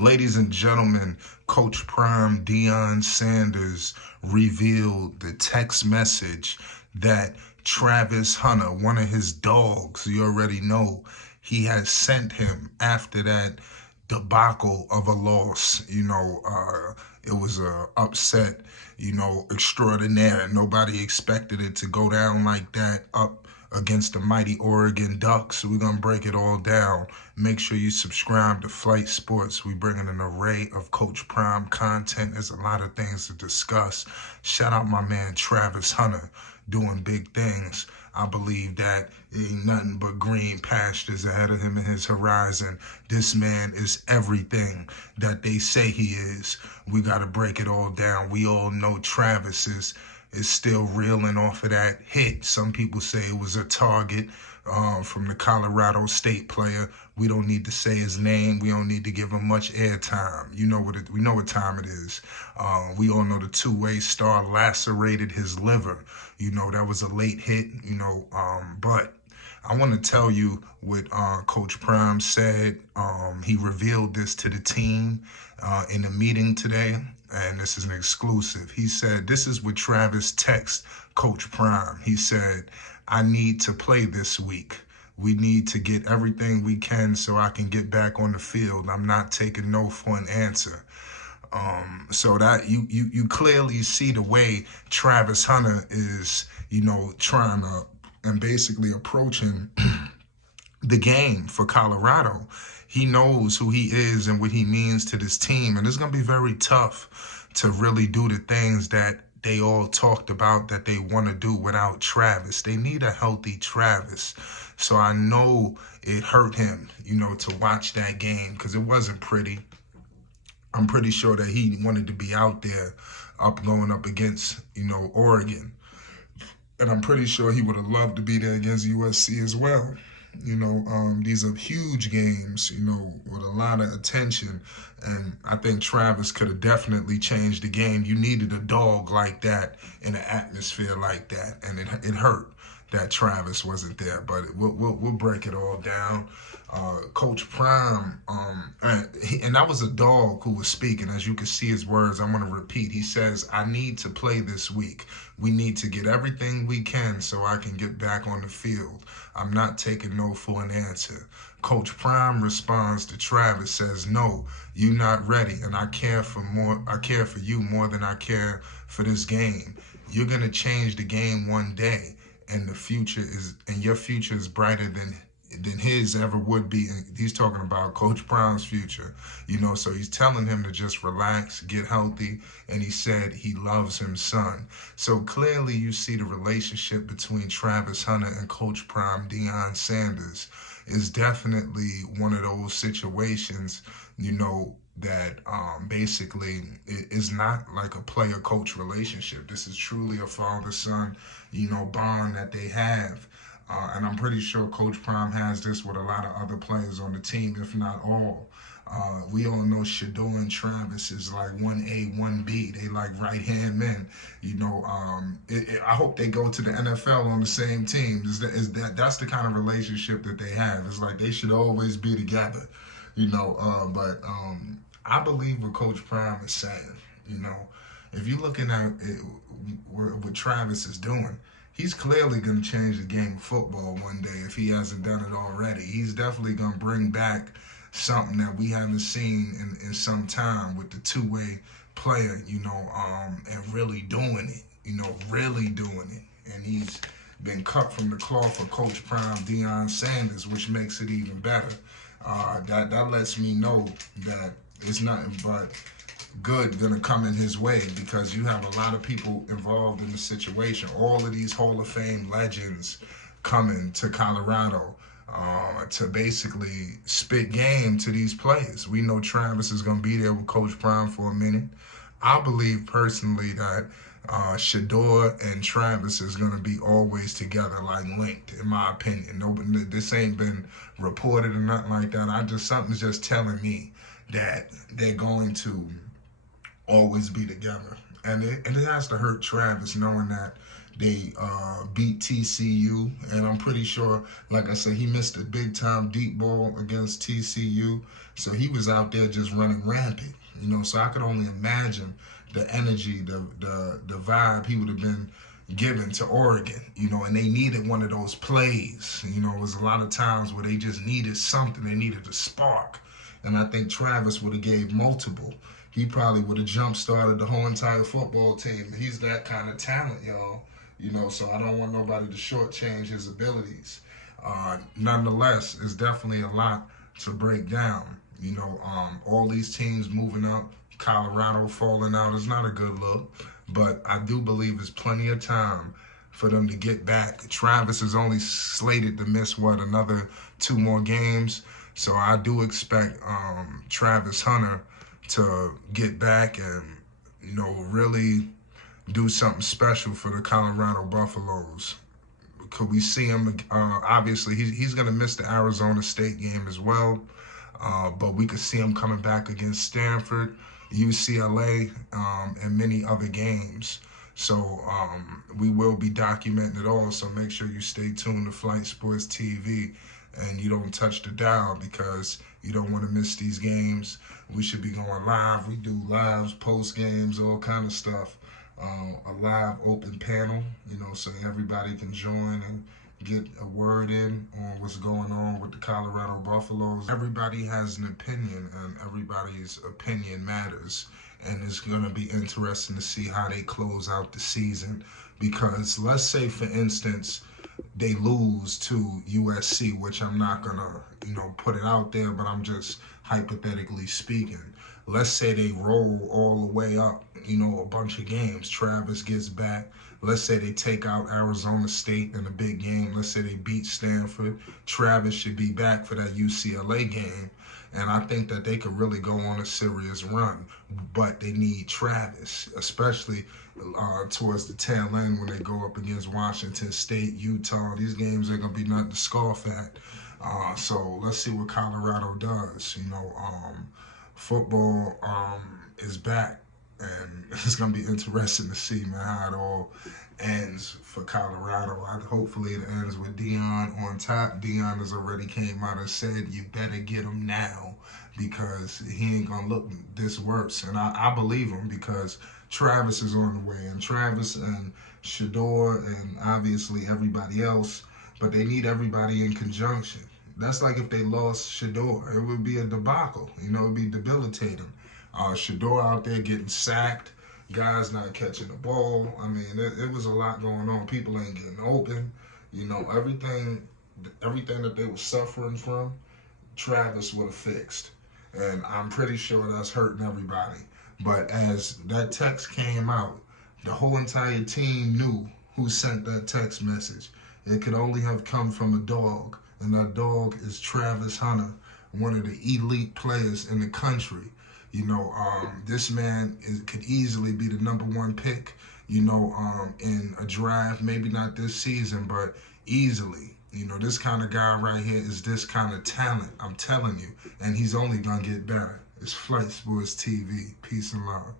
Ladies and gentlemen, Coach Prime Deion Sanders revealed the text message that Travis Hunter, one of his dogs, you already know, he has sent him after that debacle of a loss. It was a upset, extraordinaire. Nobody expected it to go down like that, up against the mighty Oregon Ducks. We're going to break it all down. Make sure you subscribe to Flight Sports. We bring in an array of Coach Prime content. There's a lot of things to discuss. Shout out my man Travis Hunter doing big things. I believe that ain't nothing but green pastures ahead of him in his horizon. This man is everything that they say he is. We got to break it all down. We all know Travis is still reeling off of that hit. Some people say it was a target from the Colorado State player. We don't need to say his name. We don't need to give him much airtime. We know what time it is. We all know the two-way star lacerated his liver. That was a late hit. But I want to tell you what Coach Prime said. He revealed this to the team in a meeting today, and this is an exclusive. He said, this is what Travis texted Coach Prime. He said, I need to play this week. We need to get everything we can so I can get back on the field. I'm not taking no for an answer. So that you clearly see the way Travis Hunter is, trying to and basically approaching the game for Colorado. He knows who he is and what he means to this team. And it's going to be very tough to really do the things that they all talked about that they want to do without Travis. They need a healthy Travis. So I know it hurt him, to watch that game because it wasn't pretty. I'm pretty sure that he wanted to be out there going up against, Oregon. And I'm pretty sure he would have loved to be there against USC as well. These are huge games, with a lot of attention. And I think Travis could have definitely changed the game. You needed a dog like that in an atmosphere like that. And it hurt that Travis wasn't there. But we'll break it all down. Coach Prime, and that was a dog who was speaking. As you can see his words, I'm going to repeat. He says, I need to play this week. We need to get everything we can so I can get back on the field. I'm not taking no for an answer. Coach Prime responds to Travis, says, no, you're not ready, and I care for you more than I care for this game. You're going to change the game one day, and your future is brighter than his ever would be. And he's talking about Coach Prime's future, so he's telling him to just relax, get healthy, and he said he loves him, son. So clearly you see the relationship between Travis Hunter and Coach Prime Deion Sanders is definitely one of those situations, that basically is not like a player-coach relationship. This is truly a father-son, bond that they have. And I'm pretty sure Coach Prime has this with a lot of other players on the team, if not all. We all know Shador and Travis is like 1A, 1B. They like right-hand men. I hope they go to the NFL on the same team. That's the kind of relationship that they have. It's like they should always be together, But I believe what Coach Prime is saying, if you're looking at what Travis is doing, he's clearly going to change the game of football one day if he hasn't done it already. He's definitely going to bring back something that we haven't seen in some time with the two-way player, and really doing it, really doing it. And he's been cut from the cloth of Coach Prime Deion Sanders, which makes it even better. That lets me know that it's nothing but good gonna come in his way, because you have a lot of people involved in the situation. All of these Hall of Fame legends coming to Colorado to basically spit game to these players. We know Travis is gonna be there with Coach Prime for a minute. I believe personally that Shador and Travis is gonna be always together, like linked, in my opinion. This ain't been reported or nothing like that. Something's just telling me that they're going to always be together. And it has to hurt Travis knowing that, They beat TCU, and I'm pretty sure, like I said, he missed a big time deep ball against TCU, so he was out there just running rampant. So I could only imagine the energy, the vibe he would have been given to Oregon, and they needed one of those plays. It was a lot of times where they just needed something, they needed a spark, and I think Travis would have gave multiple. He probably would have jump started the whole entire football team. He's that kind of talent, y'all. So I don't want nobody to shortchange his abilities. Nonetheless, it's definitely a lot to break down. All these teams moving up, Colorado falling out is not a good look, but I do believe there's plenty of time for them to get back. Travis is only slated to miss, another 2 more games. So I do expect Travis Hunter to get back and, really do something special for the Colorado Buffaloes. Could we see him? Obviously, he's going to miss the Arizona State game as well. But we could see him coming back against Stanford, UCLA, and many other games. So we will be documenting it all. So make sure you stay tuned to Flight Sports TV and you don't touch the dial because you don't want to miss these games. We should be going live. We do lives, post games, all kind of stuff. A live open panel, so everybody can join and get a word in on what's going on with the Colorado Buffaloes. Everybody has an opinion, and everybody's opinion matters. And it's going to be interesting to see how they close out the season. Because let's say, for instance, they lose to USC, which I'm not going to, put it out there, but I'm just hypothetically speaking. Let's say they roll all the way up, a bunch of games. Travis gets back. Let's say they take out Arizona State in a big game. Let's say they beat Stanford. Travis should be back for that UCLA game. And I think that they could really go on a serious run. But they need Travis, especially towards the tail end when they go up against Washington State, Utah. These games are going to be nothing to scoff at. So let's see what Colorado does. Football is back. And it's going to be interesting to see, man, how it all ends for Colorado. Hopefully it ends with Deion on top. Deion has already came out and said, you better get him now because he ain't going to look this worse. And I believe him because Travis is on the way. And Travis and Shador and obviously everybody else, but they need everybody in conjunction. That's like if they lost Shador. It would be a debacle. It would be debilitating. Shador out there getting sacked, guys not catching the ball. I mean, it was a lot going on. People ain't getting open. Everything that they were suffering from, Travis would have fixed. And I'm pretty sure that's hurting everybody. But as that text came out, the whole entire team knew who sent that text message. It could only have come from a dog, and that dog is Travis Hunter, one of the elite players in the country. This man could easily be the #1 pick, in a draft. Maybe not this season, but easily. This kind of guy right here is this kind of talent, I'm telling you. And he's only going to get better. It's Flight Sports TV. Peace and love.